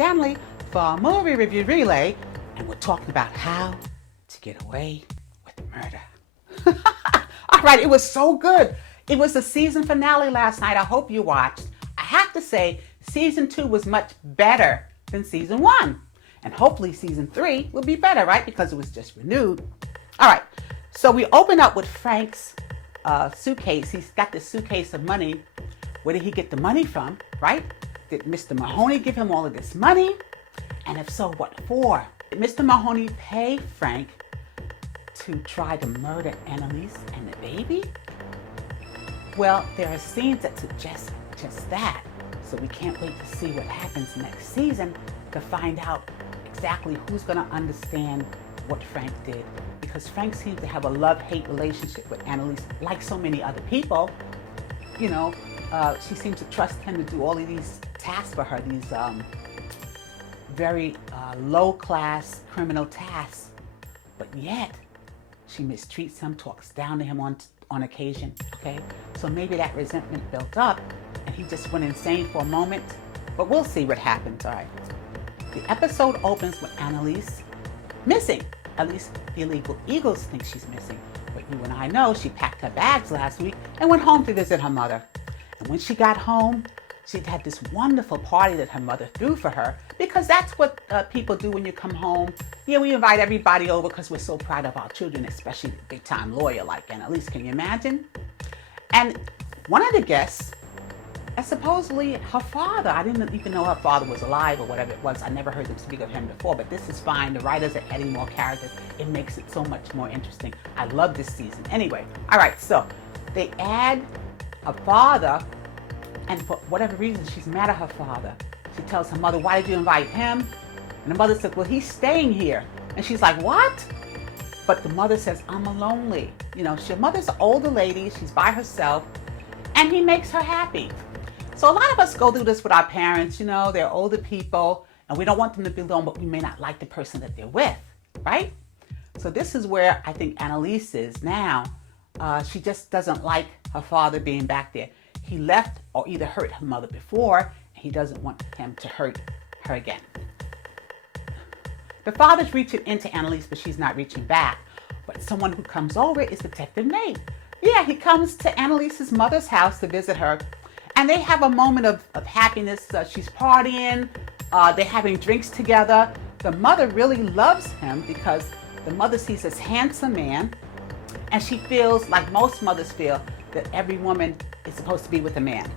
Stanley for Movie Review Relay, and we're talking about how to get away with murder. All right, it was so good. It was the season finale last night. I hope you watched. I have to say, season 2 was much better than season 1. And hopefully season 3 will be better, right? Because it was just renewed. All right, so we open up with Frank's suitcase. He's got this suitcase of money. Where did he get the money from, right? Did Mr. Mahoney give him all of this money? And if so, what for? Did Mr. Mahoney pay Frank to try to murder Annalise and the baby? Well, there are scenes that suggest just that. So we can't wait to see what happens next season to find out exactly who's going to understand what Frank did. Because Frank seems to have a love-hate relationship with Annalise, like so many other people. You know, she seems to trust him to do all of these tasks for her, these very low-class criminal tasks. But yet, she mistreats him, talks down to him on occasion, okay? So maybe that resentment built up, and he just went insane for a moment. But we'll see what happens, all right? The episode opens with Annalise missing. At least the illegal Eagles think she's missing. But you and I know she packed her bags last week and went home to visit her mother. And when she got home, she'd had this wonderful party that her mother threw for her, because that's what people do when you come home. Yeah, we invite everybody over because we're so proud of our children, especially a big-time lawyer like Annalise. Can you imagine? And one of the guests, supposedly her father. I didn't even know her father was alive or whatever it was. I never heard them speak of him before, but this is fine. The writers are adding more characters. It makes it so much more interesting. I love this season. Anyway, all right, so they add a father, and for whatever reason, she's mad at her father. She tells her mother, why did you invite him? And the mother says, well, he's staying here. And she's like, what? But the mother says, I'm lonely. You know, her mother's an older lady. She's by herself, and he makes her happy. So a lot of us go through this with our parents. You know, they're older people, and we don't want them to be alone, but we may not like the person that they're with, right? So this is where I think Annalise is now. She just doesn't like her father being back there. He left or either hurt her mother before, and he doesn't want him to hurt her again. The father's reaching into Annalise, but she's not reaching back. But someone who comes over is Detective Nate. Yeah, he comes to Annalise's mother's house to visit her, and they have a moment of happiness. She's partying, they're having drinks together. The mother really loves him because the mother sees this handsome man, and she feels like most mothers feel that every woman is supposed to be with a man.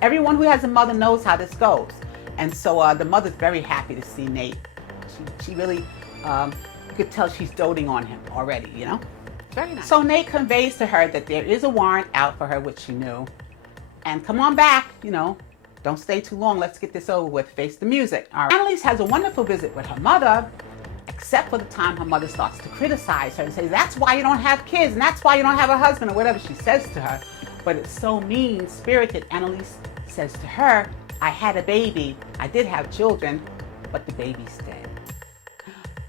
Everyone who has a mother knows how this goes. And so the mother's very happy to see Nate. She really, you could tell she's doting on him already, you know? Very nice. So Nate conveys to her that there is a warrant out for her, which she knew. And come on back, you know, don't stay too long. Let's get this over with. Face the music. All right. Annalise has a wonderful visit with her mother, except for the time her mother starts to criticize her and say, that's why you don't have kids, and that's why you don't have a husband, or whatever she says to her. But it's so mean-spirited. Annalise says to her, I had a baby, I did have children, but the baby's dead.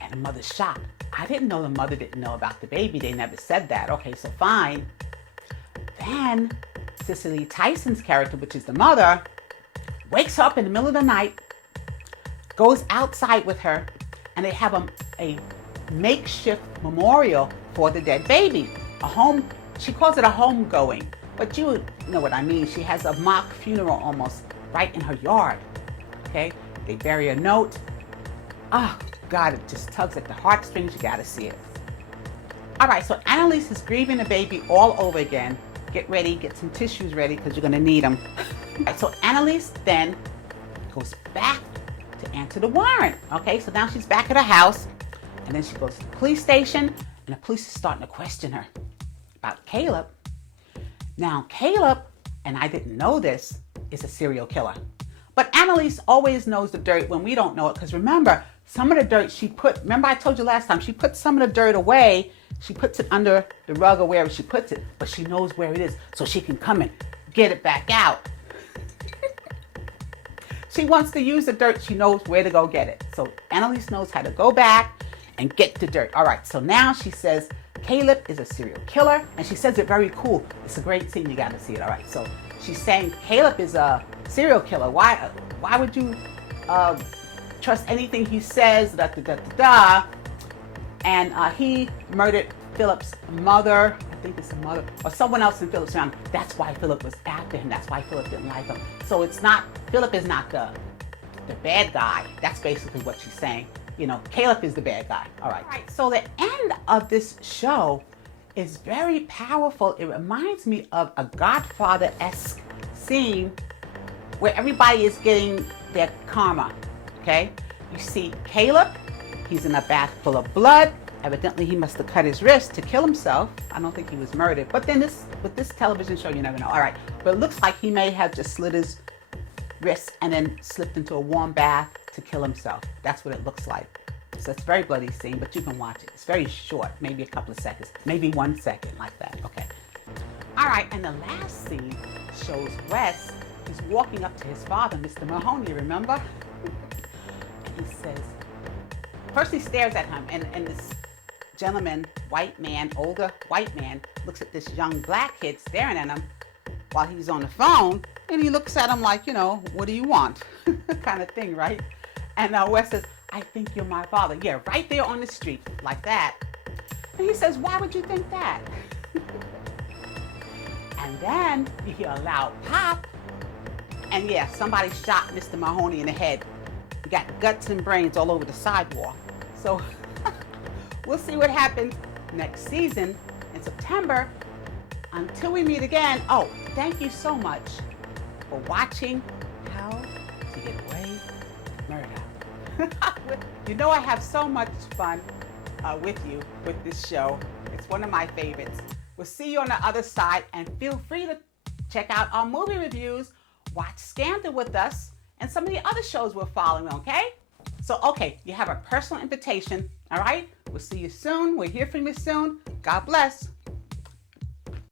And the mother's shocked. I didn't know the mother didn't know about the baby. They never said that. Okay, so fine. Then Cicely Tyson's character, which is the mother, wakes up in the middle of the night, goes outside with her, and they have a makeshift memorial for the dead baby. A home, she calls it a homegoing, but you know what I mean. She has a mock funeral almost right in her yard, okay? They bury a note. Oh, God, it just tugs at the heartstrings. You gotta see it. All right, so Annalise is grieving the baby all over again. Get ready, get some tissues ready, because you're gonna need them. All right, so Annalise then goes back to answer the warrant. Okay, so now she's back at her house, and then she goes to the police station, and the police is starting to question her about Caleb. Now, Caleb, and I didn't know this, is a serial killer. But Annalise always knows the dirt when we don't know it, because remember, some of the dirt she put, remember I told you last time, she put some of the dirt away, she puts it under the rug or wherever she puts it, but she knows where it is, so she can come and get it back out. She wants to use the dirt, she knows where to go get it. So Annalise knows how to go back and get the dirt. All right, so now she says, Caleb is a serial killer, and she says it very cool. It's a great scene, you gotta see it, all right. So she's saying Caleb is a serial killer. Why why would you trust anything he says, da da da da da. And he murdered Philip's mother, I think it's a mother, or someone else in Philip's family. That's why Philip was after him. That's why Philip didn't like him. So it's not, Philip is not the bad guy. That's basically what she's saying. You know, Caleb is the bad guy. All right. So the end of this show is very powerful. It reminds me of a Godfather-esque scene where everybody is getting their karma. Okay? You see Caleb, he's in a bath full of blood. Evidently, he must have cut his wrist to kill himself. I don't think he was murdered. But then with this television show, you never know. All right. But it looks like he may have just slit his wrist and then slipped into a warm bath to kill himself. That's what it looks like. So it's a very bloody scene, but you can watch it. It's very short, maybe a couple of seconds, maybe 1 second, like that. Okay. All right. And the last scene shows Wes. He's walking up to his father, Mr. Mahoney, remember? And he says, first he stares at him, and this gentleman, white man, older white man, looks at this young black kid staring at him while he's on the phone, and he looks at him like, you know, what do you want? Kind of thing, right? And Wes says, I think you're my father. Yeah, right there on the street, like that. And he says, why would you think that? And then you hear a loud pop, and yeah, somebody shot Mr. Mahoney in the head. He got guts and brains all over the sidewalk. So we'll see what happens next season in September. Until we meet again, oh, thank you so much for watching How to Get Away with Murder. You know I have so much fun with you with this show. It's one of my favorites. We'll see you on the other side, and feel free to check out our movie reviews, watch Scandal with us, and some of the other shows we're following, okay? So, okay, you have a personal invitation, all right? We'll see you soon. We'll hear from you soon. God bless.